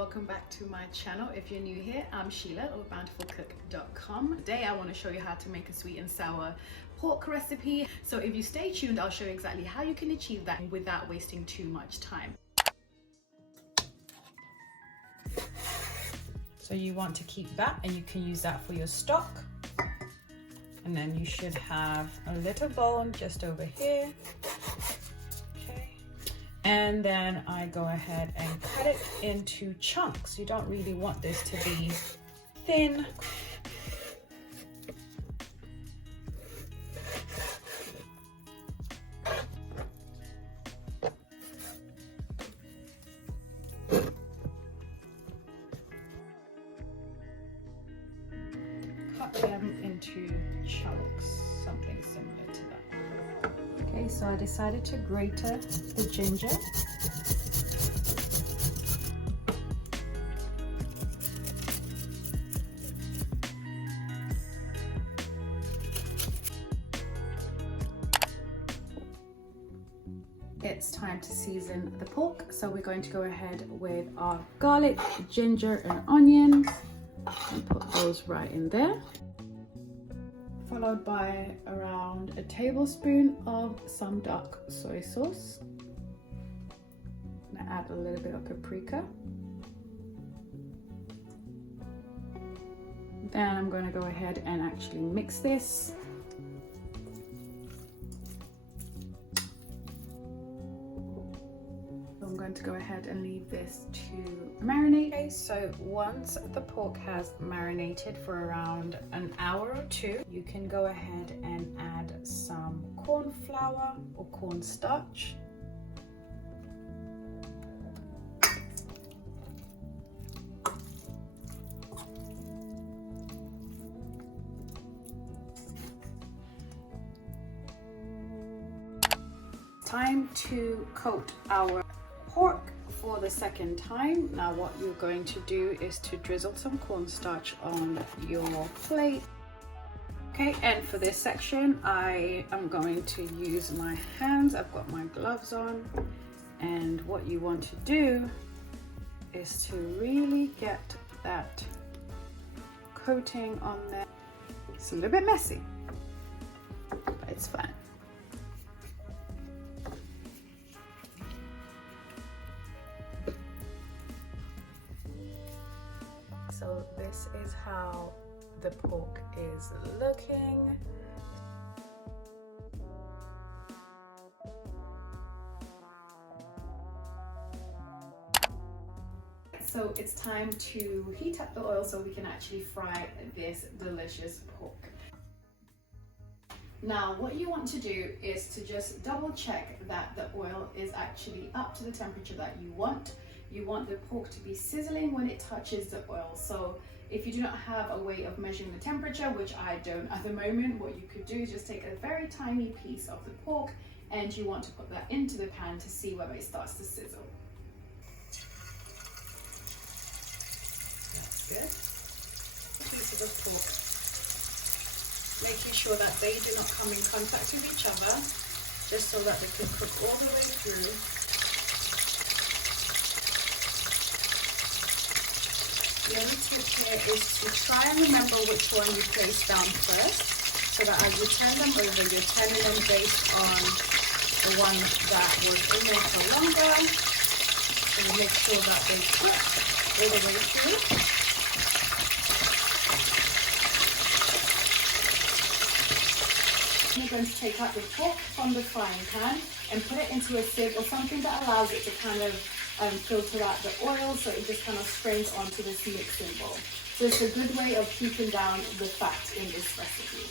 welcome back to my channel. If you're new here, I'm Sheila of bountifulcook.com. Today I want to show you how to make a sweet and sour pork recipe. So if you stay tuned, I'll show you exactly how you can achieve that without wasting too much time. So you want to keep that, and you can use that for your stock. And then you should have a little bone just over here. And then I go ahead and cut it into chunks. You don't really want this to be thin. Cut them into chunks, something similar to that. Okay, so I decided to grate the ginger. It's time to season the pork, so we're going to go ahead with our garlic, ginger, and onions and put those right in there. Followed by around a tablespoon of some dark soy sauce. I'm gonna add a little bit of paprika. Then I'm going to go ahead and actually mix this. I'm going to go ahead and leave this to marinate. Okay, so once the pork has marinated for around an hour or two, you can go ahead and add some cornflour or cornstarch. Time to coat our pork for the second time. Now what you're going to do is to drizzle some cornstarch on your plate. Okay, and for this section I am going to use my hands. I've got my gloves on, and what you want to do is to really get that coating on there. It's a little bit messy, but it's fine. So this is how the pork is looking. So it's time to heat up the oil so we can actually fry this delicious pork. Now what you want to do is to just double check that the oil is actually up to the temperature that you want. You want the pork to be sizzling when it touches the oil. So if you do not have a way of measuring the temperature, which I don't at the moment, what you could do is just take a very tiny piece of the pork and you want to put that into the pan to see whether it starts to sizzle. That's good. Pieces of pork. Making sure that they do not come in contact with each other, just so that they can cook all the way through. The only tip here is to try and remember which one you place down first, so that as you turn them over, you're turning them based on the one that was in there for longer, and make sure that they cook all the way through. You're going to take out the pork from the frying pan and put it into a sieve or something that allows it to kind of filter out the oil, so it just kind of sprays onto this mixing bowl. So it's a good way of keeping down the fat in this recipe.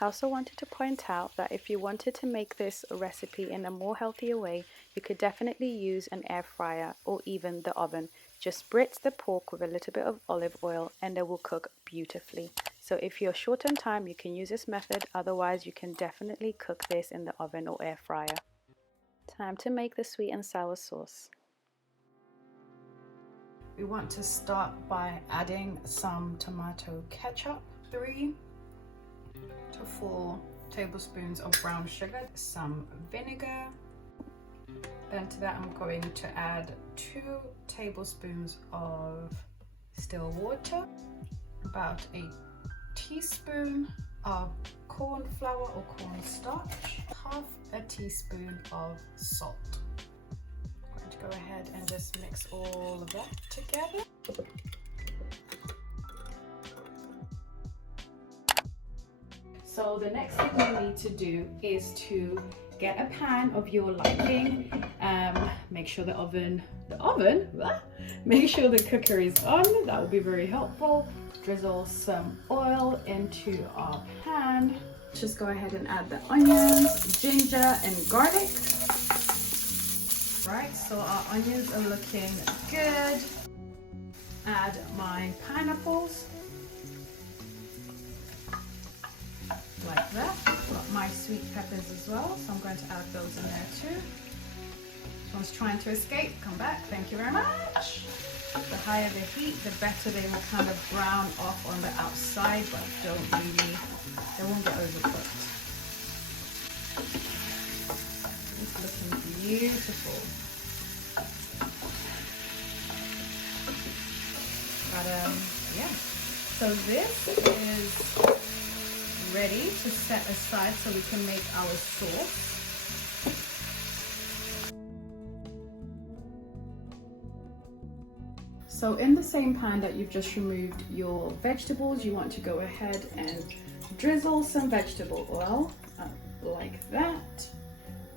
I also wanted to point out that if you wanted to make this recipe in a more healthier way, you could definitely use an air fryer or even the oven. Just spritz the pork with a little bit of olive oil and it will cook beautifully. So if you're short on time, you can use this method. Otherwise, you can definitely cook this in the oven or air fryer. Time to make the sweet and sour sauce. We want to start by adding some tomato ketchup, 3 to 4 tablespoons of brown sugar, some vinegar, Then to that I'm going to add 2 tablespoons of still water, about a teaspoon of corn flour or cornstarch, half a teaspoon of salt. I'm going to go ahead and just mix all of that together. So the next thing you need to do is to get a pan of your liking. Make sure make sure the cooker is on. That will be very helpful. Drizzle some oil into our pan. Just go ahead and add the onions, ginger, and garlic. Right, so our onions are looking good. Add my pineapples. Like that. Got my sweet peppers as well, so I'm going to add those in there too. This one's trying to escape. Come back. Thank you very much. The higher the heat, the better they will kind of brown off on the outside, but they won't get overcooked. It's looking beautiful. But yeah. So this is ready to set aside so we can make our sauce. So in the same pan that you've just removed your vegetables, you want to go ahead and drizzle some vegetable oil like that.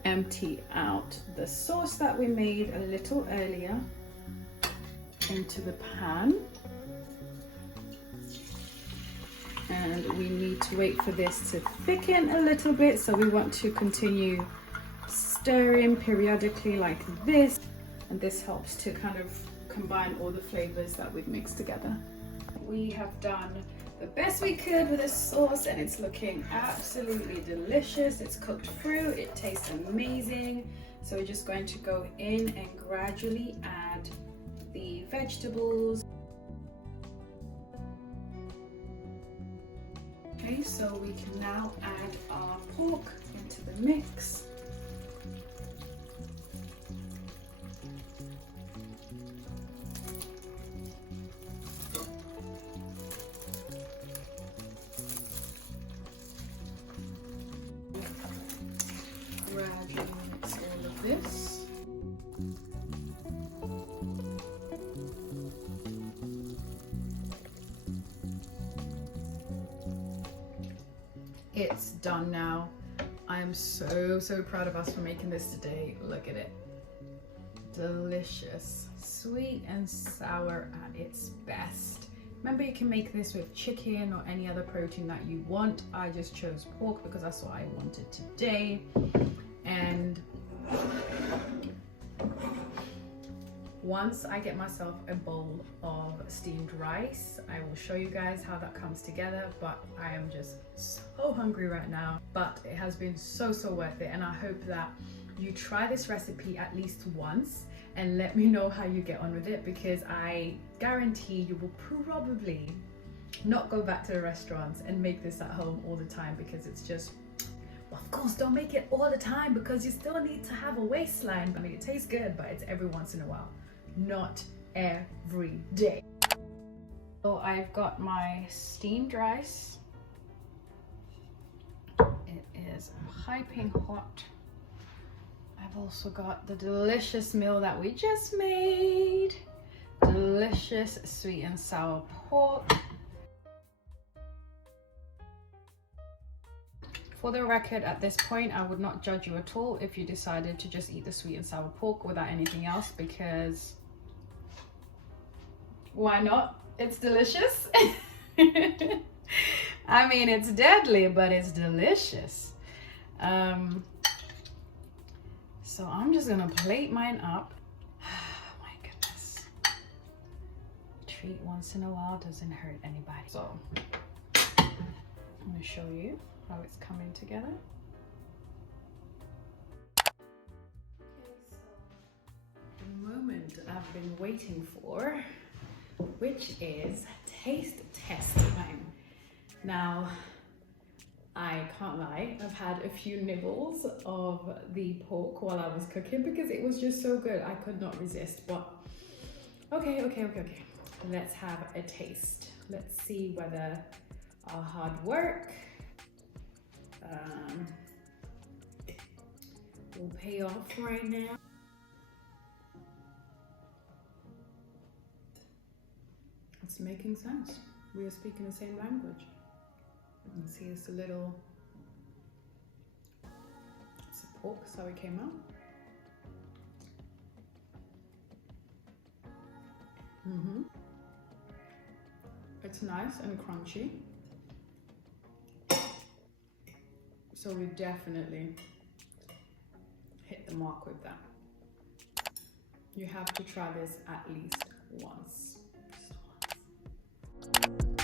Empty out the sauce that we made a little earlier into the pan. And we need to wait for this to thicken a little bit, so we want to continue stirring periodically like this, and this helps to kind of combine all the flavors that we've mixed together. We have done the best we could with this sauce and it's looking absolutely delicious. It's cooked through, it tastes amazing. So we're just going to go in and gradually add the vegetables. Okay, so we can now add our pork into the mix. Gradually mix all of this. It's done now. I'm so proud of us for making this today. Look at it. Delicious. Sweet and sour at its best. Remember, you can make this with chicken or any other protein that you want. I just chose pork because that's what I wanted today. And once I get myself a bowl of steamed rice, I will show you guys how that comes together, but I am just so hungry right now. But it has been so worth it, and I hope that you try this recipe at least once and let me know how you get on with it, because I guarantee you will probably not go back to the restaurants and make this at home all the time, because it's just, well, of course, don't make it all the time because you still need to have a waistline. I mean, it tastes good, but it's every once in a while, not every day. So I've got my steamed rice. It is piping hot. I've also got the delicious meal that we just made. Delicious sweet and sour pork. For the record, at this point, I would not judge you at all if you decided to just eat the sweet and sour pork without anything else, because why not? It's delicious. I mean, it's deadly, but it's delicious. So I'm just gonna plate mine up. My goodness. Treat once in a while doesn't hurt anybody. So I'm gonna show you how it's coming together. Okay, so the moment I've been waiting for, which is taste test time. Now, I can't lie, I've had a few nibbles of the pork while I was cooking because it was just so good. I could not resist, but okay. Let's have a taste. Let's see whether our hard work will pay off right now. It's making sense. We are speaking the same language. You can see it's a little, it's a pork, so it came out. It's nice and crunchy. So we definitely hit the mark with that. You have to try this at least once. Just once.